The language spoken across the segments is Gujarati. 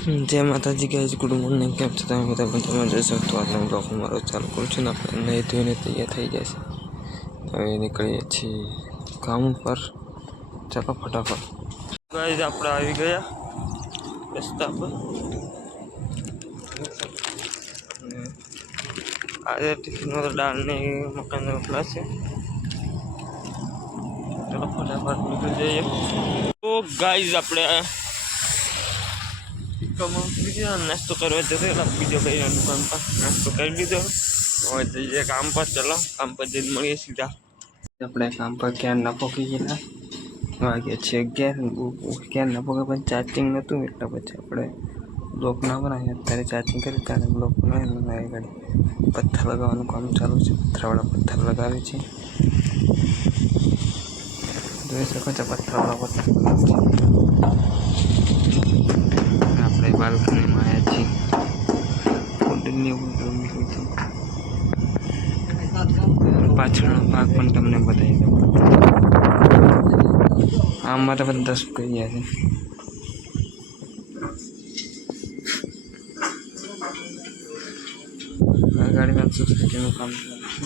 जय माता जी गाइस, गुड मॉर्निंग। કેમ છો તમે બધા? મજામાં જશો તો આજનો બ્લોગ મારો ચાલુ કરું છું ને. આપણે નહીં ધોઈને તૈયાર થઈ જશે. હવે નીકળીએ છીએ કામ ઉપર. ચાલો ફટાફટ ગાઈસ, આપણે આવી ગયા રસ્તા પર. આજે ટિફિનમાં તો દાળ ને મકાન રોટલા છે. ચાલો ફટાફટ નીકળી જઈએ. તો ગાઈસ, આપણે નાસ્તો કરવા જતો બીજો કઈ દુકાન પર નાસ્તો કરી લીધો. હવે જઈએ કામ પર. ચલો કામ પર જઈને મળીએ સીધા. આપણે કામ પર ક્યાં ના પહોંચી ગયા. વાગે છે 11. ક્યાં ના પહોંચે પણ ચાર્જિંગ નહોતું, એટલે પછી આપણે બ્લોક ના બનાવીએ. અત્યારે ચાર્જિંગ કરી ત્યારે બ્લોક બનાવી ગાડી. પથ્થર લગાવવાનું કામ ચાલુ છે. પથ્થરવાળા પથ્થર લગાવે છે. જોઈ શકો છો પથ્થરવાળા પથ્થર આપણે બાલ્કનીમાં આવ્યા છીએ. પાછળનો ભાગ પણ તમને બતાવી દઉં. આમાં તો બધા 10 કર્યા છે. આ ગાડીમાં સોસાયટીનું કામ ચાલે છે.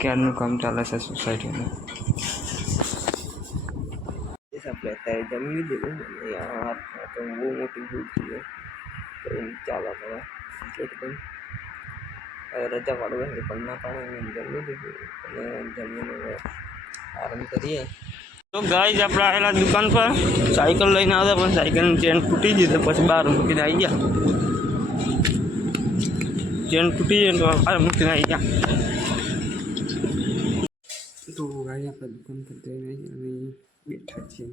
ક્યારનું કામ ચાલે છે સોસાયટીનું. આપણે અત્યારે જમી લીધું. યાર તો બહુ મોટી ભૂલ થઈ ગઈ. ચાલો હવે એકદમ રજા પાડવા પણ ના પાડે. જમી લીધું અને જમીને આરામ કરીએ. તો ગાઈસ, આપણે આવેલા દુકાન પર. સાયકલ લઈને આવતા પણ સાયકલની ચેન તૂટી ગઈ. તો પછી બહાર મૂકીને આવી ગયા. ચેન તૂટી ગઈ તો બહાર મૂકીને આવી ગયા. તો ગાઈસ, આપણે દુકાન પર જઈને અને બેઠા છીએ.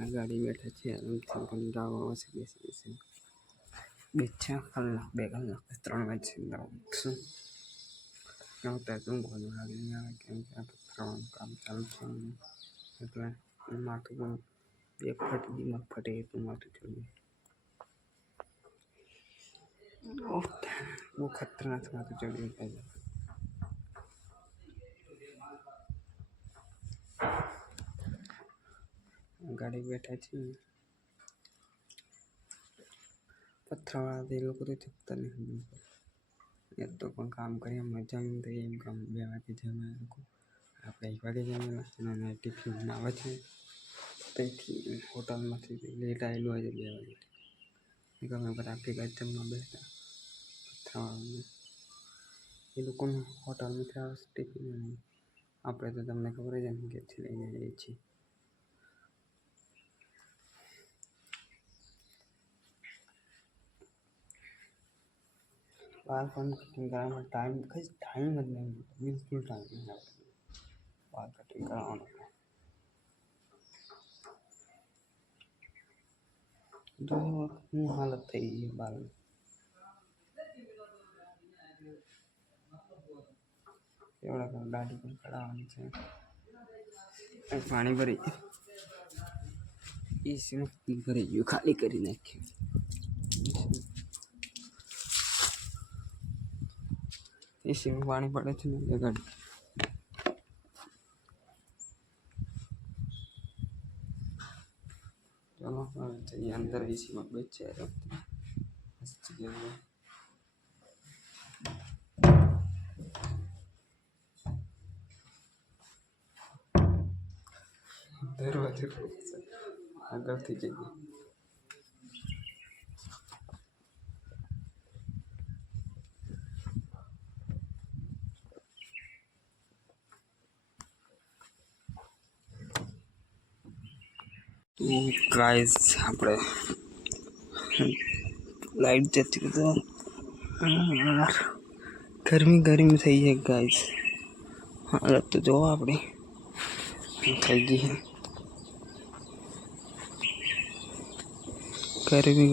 આ ગાડી બેઠા છીએ આરામથી. કંટાળો આવે છે બેસી 2 કલાક 3 વાગે ઉઠશું. અત્યારે તો ઊંઘવાનું લાગે નહીં આવે, કેમ કે આ પથ્થરવાનું કામ ચાલુ છે. એટલે માથું પણ એક ફટ દિમાગ ફટે એટલું માથું ચડ્યું. બહુ ખતરનાક માથું ચડ્યું. ગાડી બેઠા છીએ. પથ્થરવાળા એ લોકો તો ચકતા નહીં. એ તો પણ કામ કરીએ મજા તો એમ કામ 2 વાગે જમે લોકો. આપણે 1 વાગે જમેલા અને ટિફિન આવે છે. તેથી હોટલમાંથી લેટ આવેલું હોય છે 2 વાગે. ગમે બધા ભેગા જમવા બેસતા. પથ્થરવાળાને એ લોકોને હોટલમાંથી આવે છે ટિફિન. આપણે તો તમને ખબર જ એમ ઘેરથી લઈને જઈએ છીએ. बाल कटिंग कराने में टाइम જ નહીં. બિલકુલ ટાઈમ નહીં આપણે બાલ કટિંગ કરાવવાનો. તો હું હાલત થઈ ગઈ બાલ. એવડા દાઢી પણ કરાવવાની છે. પાણી ભરી એસીનું ભરી ગયું, ખાલી કરી નાખ્યું. એસીમાં પાણી પડે છે ને જગડ. ચલો જઈએ અંદર. એસીમાં બેસીએ. દરવાજો આગળથી જઈએ. તો ગાઈસ, આપણે લાઈટ જતી તો ગરમી થઈ જાય ગાઈસ. હાલત તો જોવો આપણી થઈ ગઈ.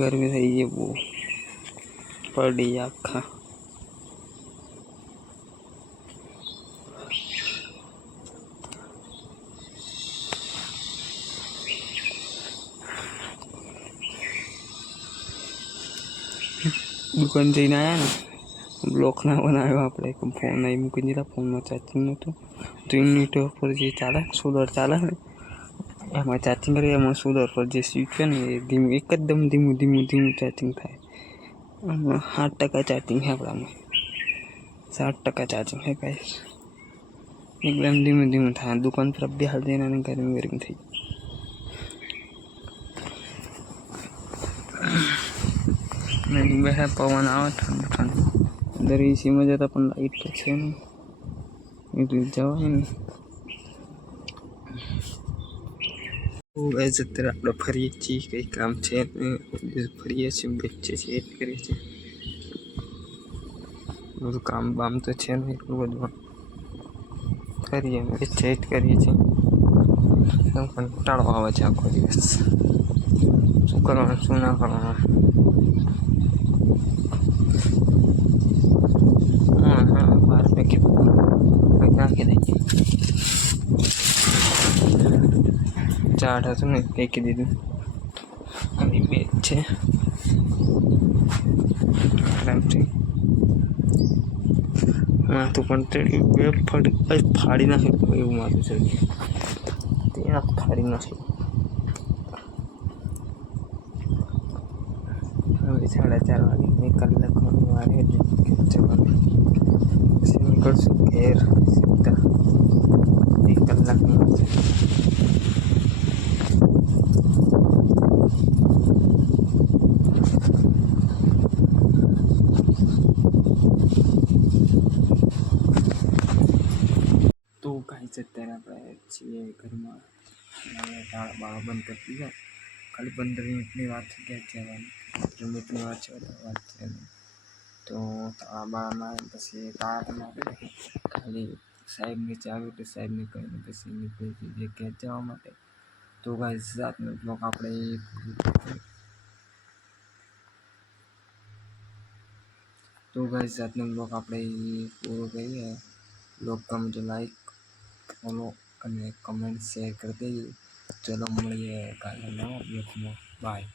ગરમી થઈ ગઈ બહુ. પડી આખા. દુકાન જઈને આવ્યા ને બ્લોક ના બનાવ્યો આપણે ફોન અહીં મૂકી દીધા. ફોનમાં ચાર્જિંગ નહોતું તો ઇન્વર્ટર પર જે ચાલે સોલર ચાલે ને એમાં ચાર્જિંગ કરીએ. એમાં સોલર પર જે સ્વિચ છે ને એ ધીમું એકદમ ધીમું ચાર્જિંગ થાય. 8% ચાર્જિંગ છે આપણામાં, 7% ચાર્જિંગ છે ગાઈસ. એકદમ ધીમું થાય. દુકાન પર બે હાલ દેના ગરમ થઈ. બેઠા પવન આવે ઠંડુ અંદર એસીમાં જતા પણ લાઈટ તો છે ને એટલી જવાય ને. અત્યારે આપણે ફરીએ છીએ, કંઈ કામ છે ફરીએ છીએ, બેસીએ છીએ, એડ કરીએ છીએ. બધું કામ બામ તો છે ને એટલું બધું કરીએ એડ કરીએ છીએ. કંટાળો આવે છે આખો દિવસ. શું કરવાનું શું ના કરવાનું. બાર પેકેટ નાખી દઈએ. ચાટ હતું ને ફેંકી દીધું. અને બે છે આરામથી. તું પણ બે ફાડી નાખે એવું મારું છે. ત્યાં ફાડી નાખે. હવે 4:30 વાગે 1 કલાકમાં વારે જવાનું. પછી નીકળશું ઘેર સીધા 1 કલાકની વાત છે. તો ગાઈસ અત્યારે આપણે છીએ ઘરમાં. તાળા બાળા બંધ કરી દીધા. ખાલી 15 મિનિટની વાત છે કે જવાની 15 મિનિટની વાત છે તો તાળા બાળામાં પછી તાળા પણ આપી દે. ખાલી સાહેબની ચાવી તો સાહેબને કહીને પછી નીકળી જઈએ ઘેર જવા માટે. તો ગાઈસ રાતનો બ્લોગ આપણે પૂરો કરીએ. બ્લોગ ગમે તો લાઈક, ફોલો અને કમેન્ટ શેર કરી દઈએ. ચલો મળીએ કાલે નવા બ્લોગમાં. બાય.